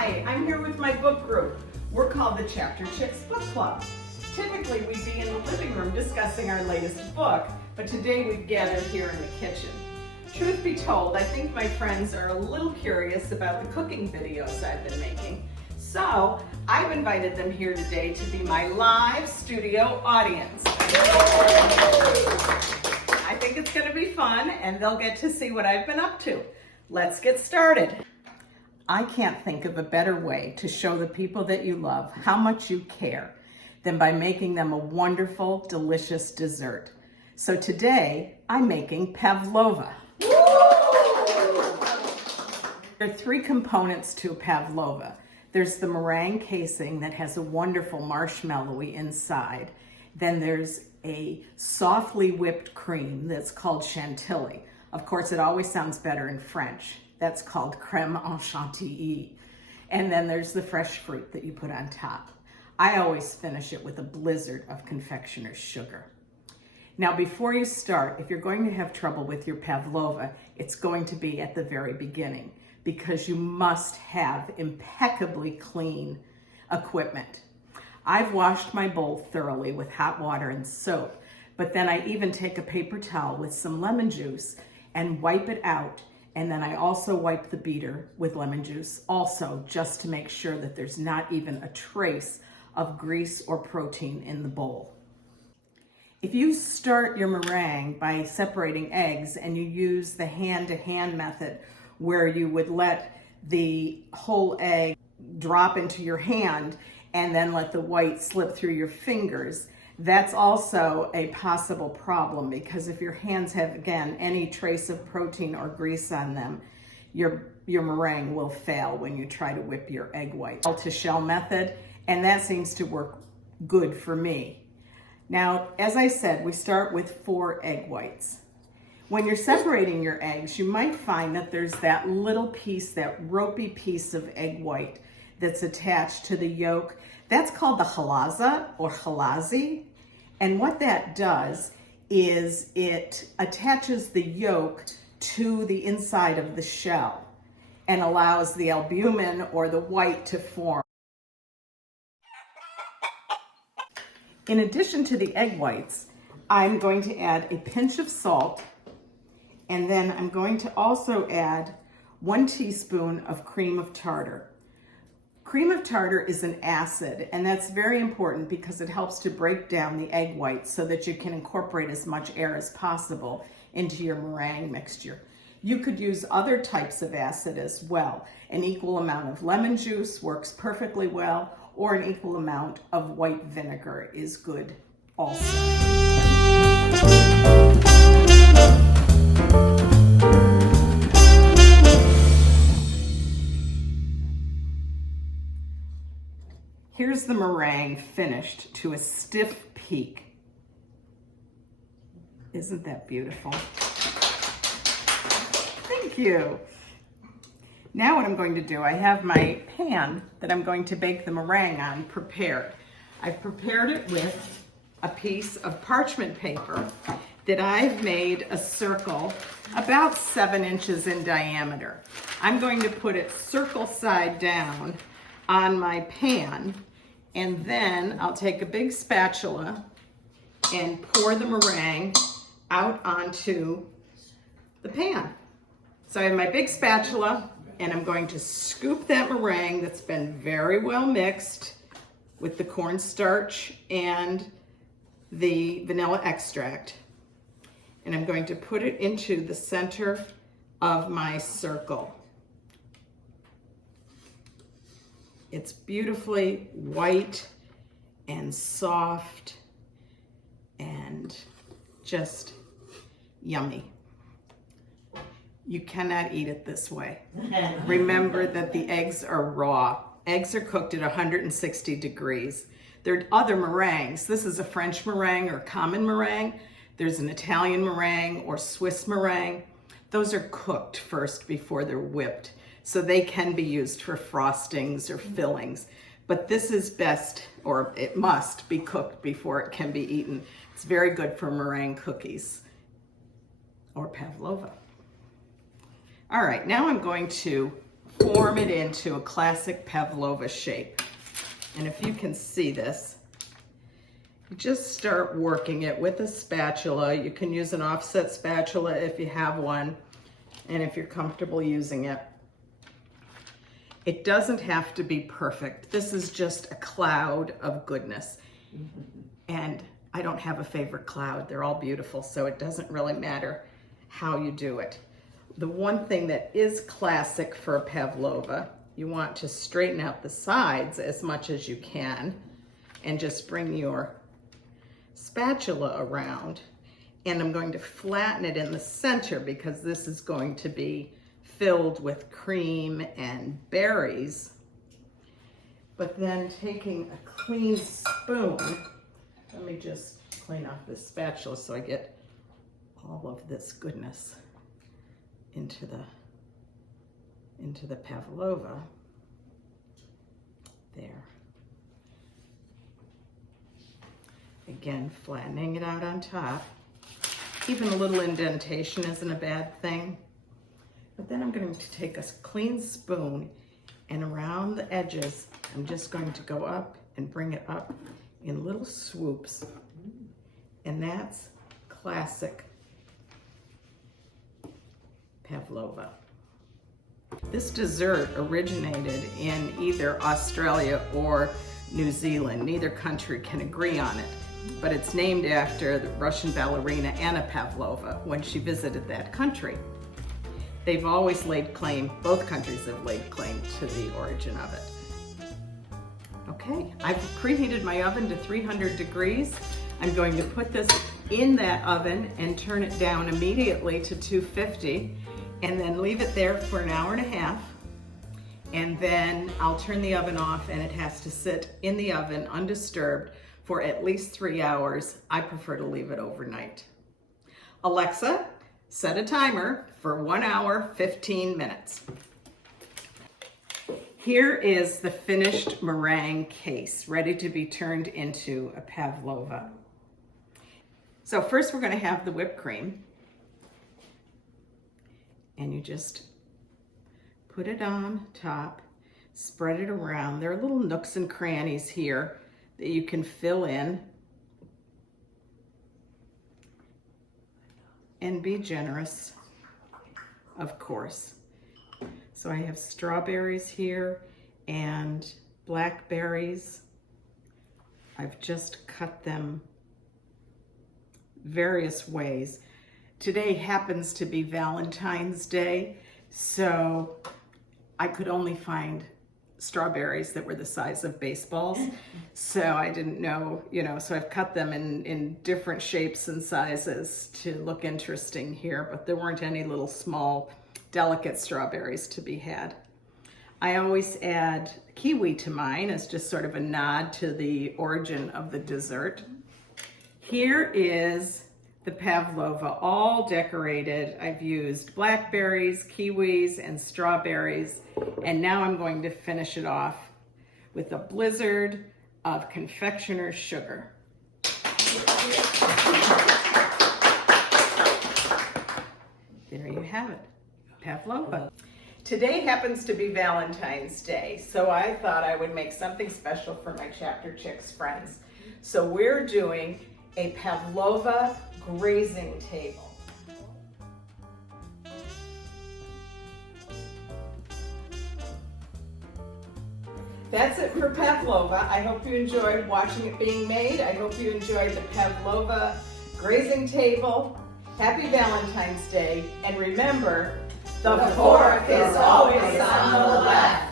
Hi, I'm here with my book group. We're called the Chapter Chicks Book Club. Typically, we'd be in the living room discussing our latest book, but today we've gathered here in the kitchen. Truth be told, I think my friends are a little curious about the cooking videos I've been making, so I've invited them here today to be my live studio audience. I think it's going to be fun, and they'll get to see what I've been up to. Let's get started. I can't think of a better way to show the people that you love how much you care than by making them a wonderful, delicious dessert. So today, I'm making Pavlova. There are three components to Pavlova. There's the meringue casing that has a wonderful marshmallowy inside. Then there's a softly whipped cream that's called chantilly. Of course, it always sounds better in French. That's called crème en chantilly. And then there's the fresh fruit that you put on top. I always finish it with a blizzard of confectioner's sugar. Now, before you start, if you're going to have trouble with your Pavlova, it's going to be at the very beginning because you must have impeccably clean equipment. I've washed my bowl thoroughly with hot water and soap, but then I even take a paper towel with some lemon juice and wipe it out. And then I also wipe the beater with lemon juice also, just to make sure that there's not even a trace of grease or protein in the bowl. If you start your meringue by separating eggs and you use the hand-to-hand method where you would let the whole egg drop into your hand and then let the white slip through your fingers, that's also a possible problem because if your hands have, again, any trace of protein or grease on them, your meringue will fail when you try to whip your egg white. To shell method, and that seems to work good for me. Now, as I said, we start with 4 egg whites. When you're separating your eggs, you might find that there's that little piece, that ropey piece of egg white that's attached to the yolk. That's called the halaza or halazi. And what that does is it attaches the yolk to the inside of the shell and allows the albumin or the white to form. In addition to the egg whites, I'm going to add a pinch of salt, and then I'm going to also add 1 teaspoon of cream of tartar. Cream of tartar is an acid, and that's very important because it helps to break down the egg whites so that you can incorporate as much air as possible into your meringue mixture. You could use other types of acid as well. An equal amount of lemon juice works perfectly well, or an equal amount of white vinegar is good also. Here's the meringue finished to a stiff peak. Isn't that beautiful? Thank you. Now what I'm going to do, I have my pan that I'm going to bake the meringue on prepared. I've prepared it with a piece of parchment paper that I've made a circle about 7 inches in diameter. I'm going to put it circle side down on my pan, and then I'll take a big spatula and pour the meringue out onto the pan. So I have my big spatula, and I'm going to scoop that meringue that's been very well mixed with the cornstarch and the vanilla extract. And I'm going to put it into the center of my circle. It's beautifully white and soft and just yummy. You cannot eat it this way. Remember that the eggs are raw. Eggs are cooked at 160 degrees. There are other meringues. This is a French meringue or common meringue. There's an Italian meringue or Swiss meringue. Those are cooked first before they're whipped. So they can be used for frostings or fillings. But this is best, or it must be cooked before it can be eaten. It's very good for meringue cookies or pavlova. All right, now I'm going to form it into a classic Pavlova shape. And if you can see this, you just start working it with a spatula. You can use an offset spatula if you have one, and if you're comfortable using it. It doesn't have to be perfect. This is just a cloud of goodness. And I don't have a favorite cloud. They're all beautiful, so it doesn't really matter how you do it. The one thing that is classic for a Pavlova, you want to straighten out the sides as much as you can and just bring your spatula around. And I'm going to flatten it in the center because this is going to be filled with cream and berries. But then taking a clean spoon, let me just clean off this spatula so I get all of this goodness into the Pavlova. There. Again, flattening it out on top. Even a little indentation isn't a bad thing. But then I'm going to take a clean spoon, and around the edges, I'm just going to go up and bring it up in little swoops. And that's classic Pavlova. This dessert originated in either Australia or New Zealand. Neither country can agree on it, but it's named after the Russian ballerina Anna Pavlova when she visited that country. They've always laid claim, both countries have laid claim to the origin of it. Okay, I've preheated my oven to 300 degrees. I'm going to put this in that oven and turn it down immediately to 250 and then leave it there for an hour and a half. And then I'll turn the oven off and it has to sit in the oven undisturbed for at least 3 hours. I prefer to leave it overnight. Alexa, set a timer for 1 hour, 15 minutes. Here is the finished meringue case, ready to be turned into a Pavlova. So first we're going to have the whipped cream. And you just put it on top, spread it around. There are little nooks and crannies here that you can fill in. And be generous, of course. So I have strawberries here and blackberries. I've just cut them various ways. Today happens to be Valentine's Day, so I could only find strawberries that were the size of baseballs. So I didn't know, so I've cut them in different shapes and sizes to look interesting here, but there weren't any little small, delicate strawberries to be had. I always add kiwi to mine as just sort of a nod to the origin of the dessert. Here is the Pavlova, all decorated. I've used blackberries, kiwis, and strawberries, and now I'm going to finish it off with a blizzard of confectioner's sugar. There you have it, Pavlova. Today happens to be Valentine's Day, so I thought I would make something special for my Chapter Chicks friends. So we're doing a Pavlova grazing table. That's it for Pavlova. I hope you enjoyed watching it being made. I hope you enjoyed the Pavlova grazing table. Happy Valentine's Day, and remember, the fork is always on the left.